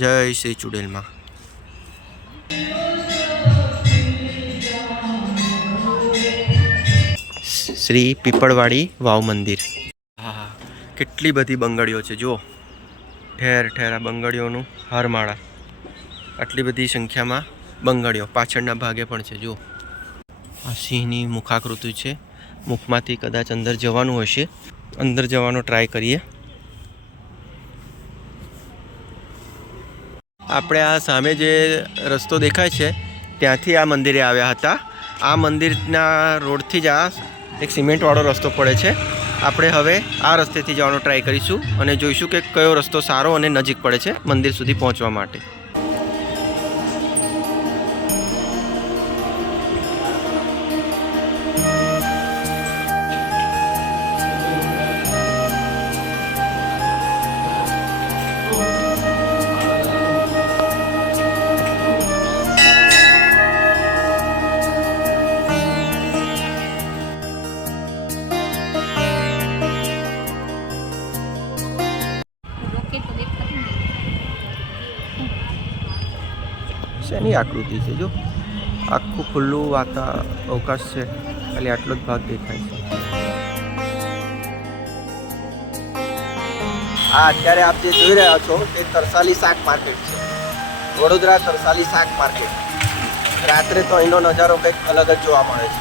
જય શ્રી ચુડેલમાં. શ્રી પીપળવાડી વાવ મંદિર. હા, કેટલી બધી બંગડીઓ છે જુઓ, ઠેર ઠેર આ બંગડીઓનું હારમાળા. આટલી બધી સંખ્યામાં બંગડીઓ પાછળના ભાગે પણ છે જુઓ. આ સિંહની મુખાકૃતિ છે. મુખમાંથી કદાચ અંદર જવાનું હશે. અંદર જવાનો ટ્રાય કરીએ. આપણે આ સામે જે રસ્તો દેખાય છે ત્યાંથી આ મંદિરે આવ્યા હતા. આ મંદિરના રોડથી જ આ એક સિમેન્ટવાળો રસ્તો પડે છે. આપણે હવે આ રસ્તેથી જવાનો ટ્રાય કરીશું અને જોઈશું કે કયો રસ્તો સારો અને નજીક પડે છે મંદિર સુધી પહોંચવા માટે. શેની આકૃતિ છે જો, આખું ખુલ્લું અવકાશ છે, ખાલી આટલો જ ભાગ દેખાય છે. આ અત્યારે આપ જે જોઈ રહ્યા છો તે તરસાલી શાક માર્કેટ છે, વડોદરા તરસાલી શાક માર્કેટ. રાત્રે તો અહીંનો નજારો કંઈક અલગ જ જોવા મળે છે.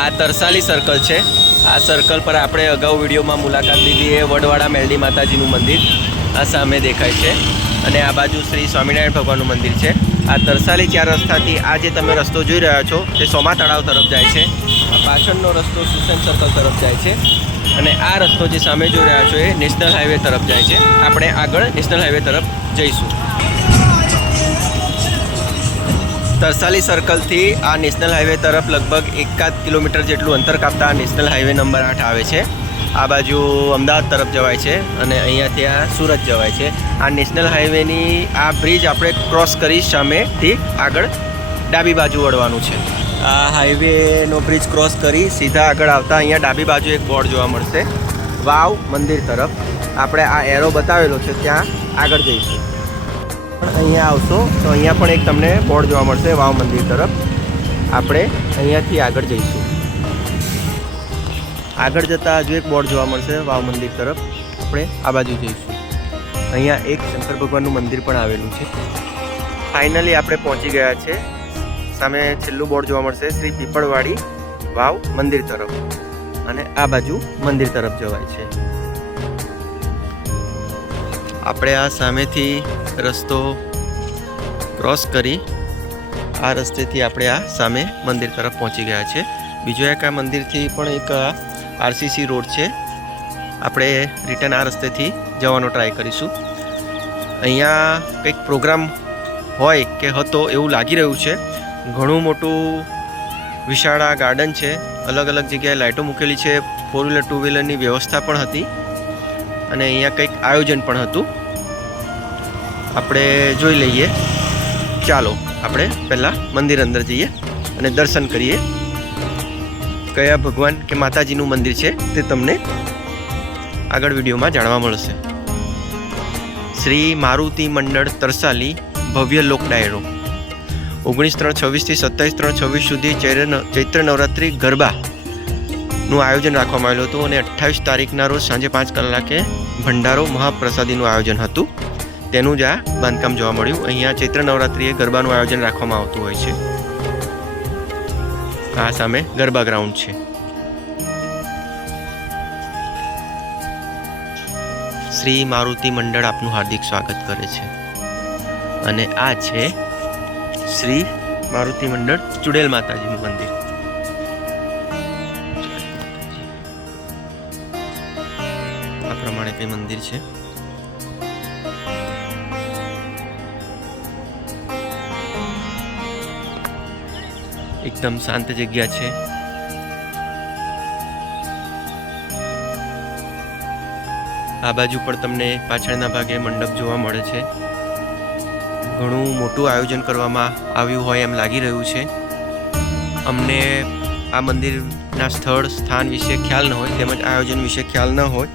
આ તરસાલી સર્કલ છે. આ સર્કલ પર આપણે અગાઉ વિડીયોમાં મુલાકાત લીધી એ વડવાડા મેલડી માતાજીનું મંદિર આ સામે દેખાય છે અને આ બાજુ શ્રી સ્વામિનારાયણ ભગવાનનું મંદિર છે. આ તરસાલી 4 રસ્તાથી આ જે તમે રસ્તો જોઈ રહ્યા છો તે સોમા તળાવ તરફ જાય છે. આ પાછળનો રસ્તો સુસેન સર્કલ તરફ જાય છે અને આ રસ્તો જે સામે જોઈ રહ્યા છો એ નેશનલ હાઈવે તરફ જાય છે. આપણે આગળ નેશનલ હાઈવે તરફ જઈશું. તરસાલી સર્કલથી આ નેશનલ હાઈવે તરફ લગભગ 1 કિલોમીટર જેટલું અંતર કાપતા નેશનલ હાઈવે નંબર 8 આવે છે. આ બાજુ અમદાવાદ તરફ જવાય છે અને અહીંયા ત્યાં સુરત જવાય છે. આ નેશનલ હાઈવેની આ બ્રિજ આપણે ક્રોસ કરી સામેથી આગળ ડાબી બાજુ વળવાનું છે. આ હાઈવેનો બ્રિજ ક્રોસ કરી સીધા આગળ આવતા અહીંયા ડાબી બાજુ એક બોર્ડ જોવા મળશે વાવ મંદિર તરફ. આપણે આ એરો બતાવેલો છે ત્યાં આગળ જઈશું. પણ અહીંયા આવશો તો અહીંયા પણ એક તમને બોર્ડ જોવા મળશે વાવ મંદિર તરફ. આપણે અહીંયાથી આગળ જઈશું. આગળ જતાં હજુ એક બોર્ડ જોવા મળશે વાવ મંદિર તરફ. આપણે આ બાજુ જઈશું. અહીંયા એક શંકર ભગવાનનું મંદિર પણ આવેલું છે. ફાઇનલી આપણે પહોંચી ગયા છે. સામે છેલ્લું બોર્ડ જોવા મળશે શ્રી પીપળવાડી વાવ મંદિર તરફ અને આ બાજુ મંદિર તરફ જવાય છે. આપણે આ સામેથી રસ્તો ક્રોસ કરી આ રસ્તેથી આપણે આ સામે મંદિર તરફ પહોંચી ગયા છે. બીજો એક આ મંદિરથી પણ એક આરસીસી રોડ છે. આપણે રિટર્ન આ રસ્તેથી જવાનો ટ્રાય કરીશું. અહીંયા કંઈક પ્રોગ્રામ હોય કે હતો એવું લાગી રહ્યું છે. ઘણું મોટું વિશાળ આ ગાર્ડન છે. અલગ અલગ જગ્યાએ લાઇટો મૂકેલી છે. 4 વ્હીલર 2 વ્હીલરની વ્યવસ્થા પણ હતી અને અહીંયા કંઈક આયોજન પણ હતું. આપણે જોઈ લઈએ. ચાલો આપણે પહેલાં મંદિર અંદર જઈએ અને દર્શન કરીએ. કયા ભગવાન કે માતાજીનું મંદિર છે તે તમને આગળ વિડીયોમાં જાણવા મળશે. શ્રી મારુતિ મંડળ તરસાલી ભવ્ય લોક ડાયરો 19/3/26 થી 27/3/26 સુધી ચૈત્ર નવરાત્રિ ગરબાનું આયોજન રાખવામાં આવેલું હતું અને 28 તારીખના રોજ સાંજે 5 કલાકે ભંડારો મહાપ્રસાદીનું આયોજન હતું. તેનું જ આ બાંધકામ જોવા મળ્યું. અહીંયા ચૈત્ર નવરાત્રિએ ગરબાનું આયોજન રાખવામાં આવતું હોય છે. આ સામે ગરબા ગ્રાઉન્ડ છે. શ્રી મારુતિ મંડળ આપનું હાર્દિક સ્વાગત કરે છે અને આ છે શ્રી મારુતિ મંડળ ચુડેલ માતાજીનું મંદિર. આ પ્રમાણે કઈ મંદિર છે. એકદમ શાંત જગ્યા છે. આ બાજુ પણ તમને પાછળના ભાગે મંડપ જોવા મળે છે. ઘણું મોટું આયોજન કરવામાં આવ્યું હોય એમ લાગી રહ્યું છે. અમને આ મંદિરના સ્થાન વિશે ખ્યાલ ન હોય તેમજ આયોજન વિશે ખ્યાલ ન હોય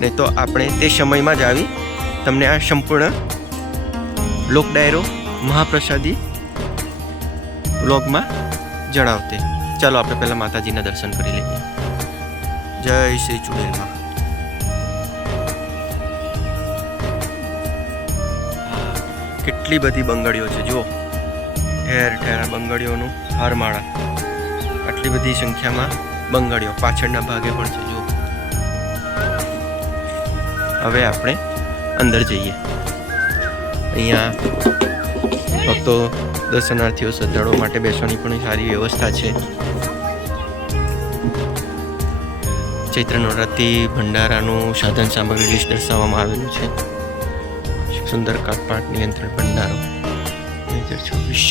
નહીં તો આપણે તે સમયમાં જ આવી તમને આ સંપૂર્ણ લોક ડાયરો મહાપ્રસાદી વ્લોગમાં જણાવતે. ચાલો આપણે પહેલાં માતાજીના દર્શન કરી લઈએ. જય શ્રી ચુડેલમાં. કેટલી બધી બંગડીઓ છે જુઓ, ઠેર ઠેર બંગડીઓનું હારમાળા. આટલી બધી સંખ્યામાં બંગડીઓ પાછળના ભાગે પણ છે જુઓ. હવે આપણે અંદર જઈએ. અહીંયા ભક્તો દર્શનાર્થીઓ શ્રદ્ધાળુઓ માટે બેસવાની પણ સારી વ્યવસ્થા છે. ચૈત્ર નવરાત્રિ ભંડારાનું સાધન સામગ્રી લિસ્ટ દર્શાવવામાં આવેલું છે. સુંદર કાટપાટ નિયંત્રણ ભંડારો 2024.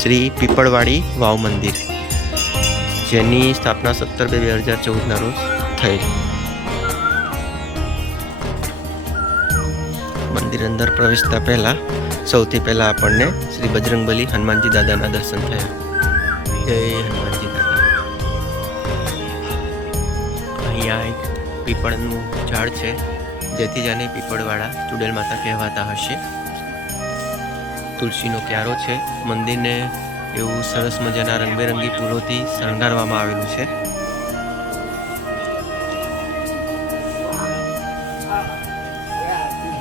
શ્રી પીપળવાડી વાવ મંદિર, જેની સ્થાપના 17/2/2014 રોજ થયેલ. મંદિર અંદર પ્રવેશતા પહેલા સૌથી પહેલા આપણને શ્રી બજરંગબલી હનુમાનજી દાદાના દર્શન થયા. જય હનુમાનજી દાદા. અહીંયા એક પીપળનું ઝાડ છે, જેથી જાને પીપળવાળા ચુડેલ માતા કહેવાતા હશે. તુલસીનો ક્યારો છે. મંદિરને એવું સરસ મજાના રંગબેરંગી ફૂલોથી શણગારવામાં આવેલું છે.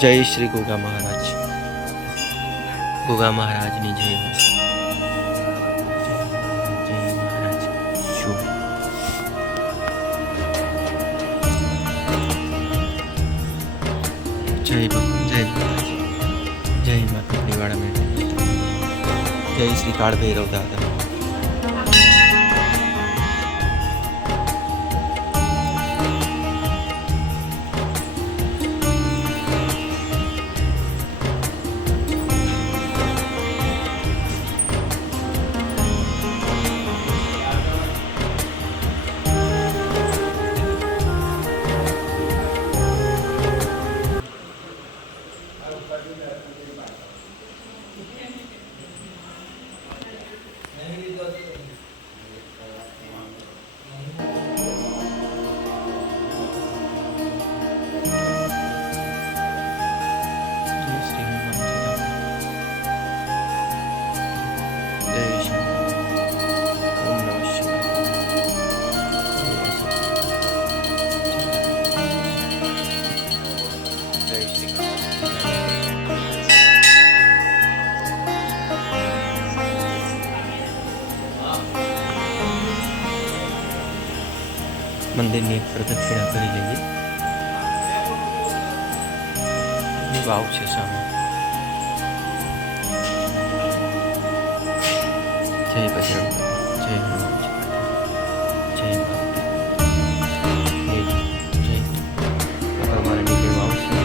જય શ્રી ગોગા મહારાજ. ગોગા મહારાજની જય. જય મહારાજ. શું જય ભગવાન. જય મહારાજ. જય મા પીપળીવાળા મેળા. જય શ્રી કાળ ભૈરવ દાદા. મંદિરની એક પ્રદક્ષિણા કરી લઈએ. વાવ છે સામે. જય બજરંગ, જય હનુમાનજી, જય માતા, જય અમારા નીકળી વાવ છે.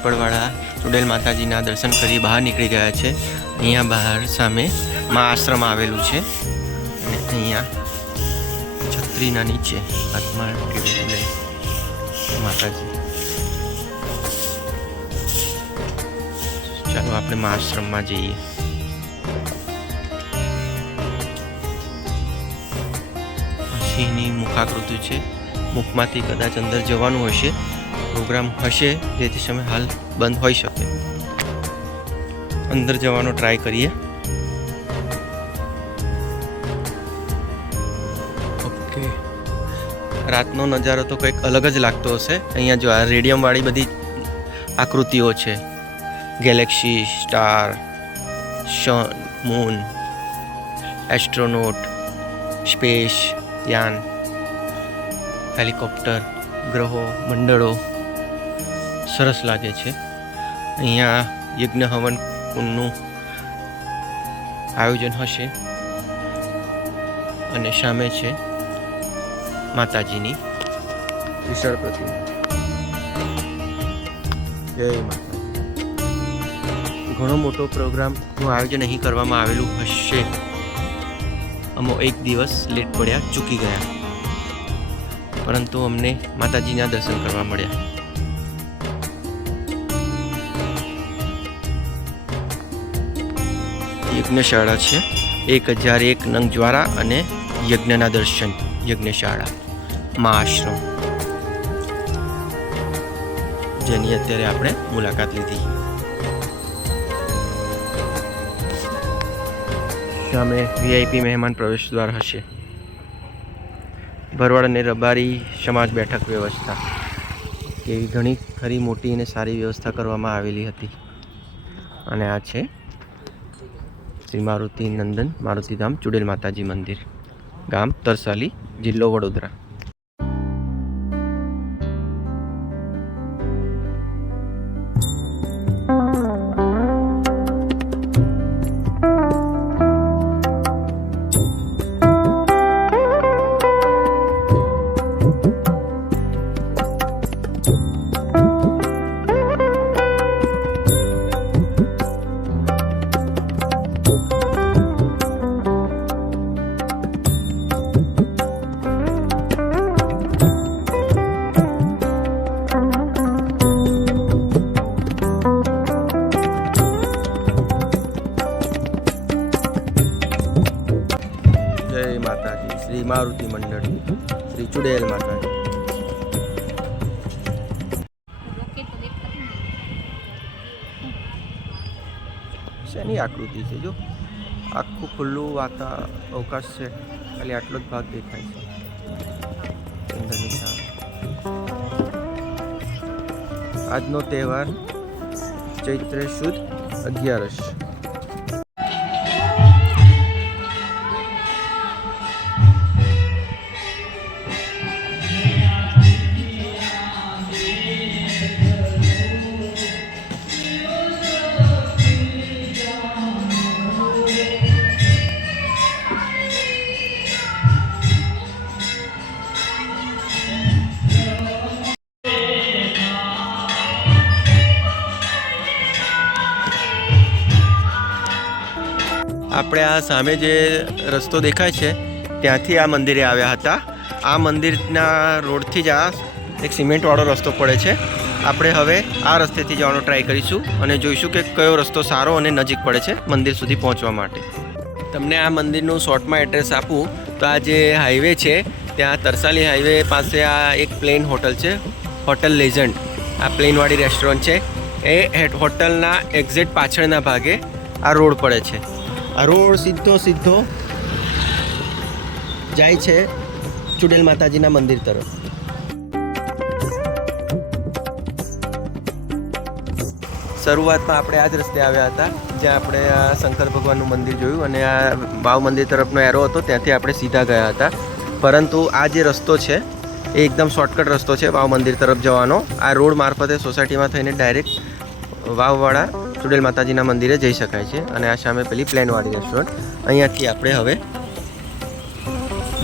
પીપળવાળા ચુડેલ માતાજીના દર્શન કરી બહાર નીકળી ગયા છે. અહીંયા બહાર સામે મા આશ્રમ આવેલું છે અને અહીંયા છત્રીના નીચે હાથમાં લઈ માતાજી. ચાલો આપણે મા આશ્રમમાં જઈએ. સિંહની મુખાકૃતિ છે. મુખમાંથી કદાચ અંદર જવાનું હશે. પ્રોગ્રામ હશે જેથી સમય હાલ બંધ હોઈ શકે. અંદર જવાનો ટ્રાય કરીએ. ઓકે, રાતનો નજારો તો કંઈક અલગ જ લાગતો હશે. અહીંયા જો આ રેડિયમવાળી બધી આકૃતિઓ છે. Galaxy, star, sun, moon, astronaut, space યાન, હેલિકોપ્ટર, ગ્રહો, મંડળો સરસ લાગે છે. અહીંયા યજ્ઞ હવન કુંડનું આયોજન હશે. અને સામે છે માતાજીની વિશાળ પ્રતિમા. જય માતા. ઘણો મોટો પ્રોગ્રામનું આયોજન અહીં કરવામાં આવેલું હશે. અમો એક દિવસ લેટ પડ્યા, ચૂકી ગયા, પરંતુ અમને માતાજીના દર્શન કરવા મળ્યા. યજ્ઞશાળા છે. 1001 નંગ જ્વારા અને યજ્ઞના દર્શન. યજ્ઞશાળા મા આશ્રમ, જેની અત્યારે આપણે મુલાકાત લીધી. સામે વીઆઈપી મહેમાન પ્રવેશ દ્વાર હશે. ભરવાડ અને રબારી સમાજ બેઠક વ્યવસ્થા એવી ઘણી ખરી મોટી અને સારી વ્યવસ્થા કરવામાં આવેલી હતી. અને આ છે શ્રી મારુતિ નંદન મારુતિધામ ચુડેલ માતાજી મંદિર, ગામ તરસાલી, જિલ્લો વડોદરા. માતાજી શ્રી મારુતિ મંડળ, શ્રી ચુડેલ માતાજી. શેની આકૃતિ છે? જો આખું ખુલ્લું અવકાશ છે, ખાલી આટલો જ ભાગ દેખાય છે ચંદ્રની સામે. આજનો તહેવાર ચૈત્ર સુદ 11. આપણે આ સામે જે રસ્તો દેખાય છે ત્યાંથી આ મંદિરે આવ્યા હતા. આ મંદિરના રોડથી જ આ એક સિમેન્ટવાળો રસ્તો પડે છે. આપણે હવે આ રસ્તેથી જવાનો ટ્રાય કરીશું અને જોઈશું કે કયો રસ્તો સારો અને નજીક પડે છે મંદિર સુધી પહોંચવા માટે. તમને આ મંદિરનું શોર્ટમાં એડ્રેસ આપું તો આ જે હાઈવે છે ત્યાં તરસાલી હાઈવે પાસે આ એક પ્લેન હોટલ છે, હોટલ લેજન્ડ. આ પ્લેનવાળી રેસ્ટોરન્ટ છે. એ હોટલના એક્ઝેક્ટ પાછળના ભાગે આ રોડ પડે છે. આ રોડ સીધો જાય છે ચુડેલ માતાજીના મંદિર તરફ. શરૂઆતમાં આપણે આ જ રસ્તે આવ્યા હતા, જ્યાં આપણે આ શંકર ભગવાનનું મંદિર જોયું અને આ વાવ મંદિર તરફનો એરો હતો, ત્યાંથી આપણે સીધા ગયા હતા. પરંતુ આ જે રસ્તો છે એ એકદમ શોર્ટકટ રસ્તો છે વાવ મંદિર તરફ જવાનો. આ રોડ મારફતે સોસાયટીમાં થઈને ડાયરેક્ટ વાવવાળા ચુડેલ માતાજીના મંદિરે જઈ શકાય છે. અને આ સામે પેલી પ્લેનવાળી રેસ્ટોરન્ટ, અહીંયાથી આપણે હવે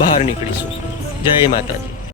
બહાર નીકળીશું. જય માતાજી.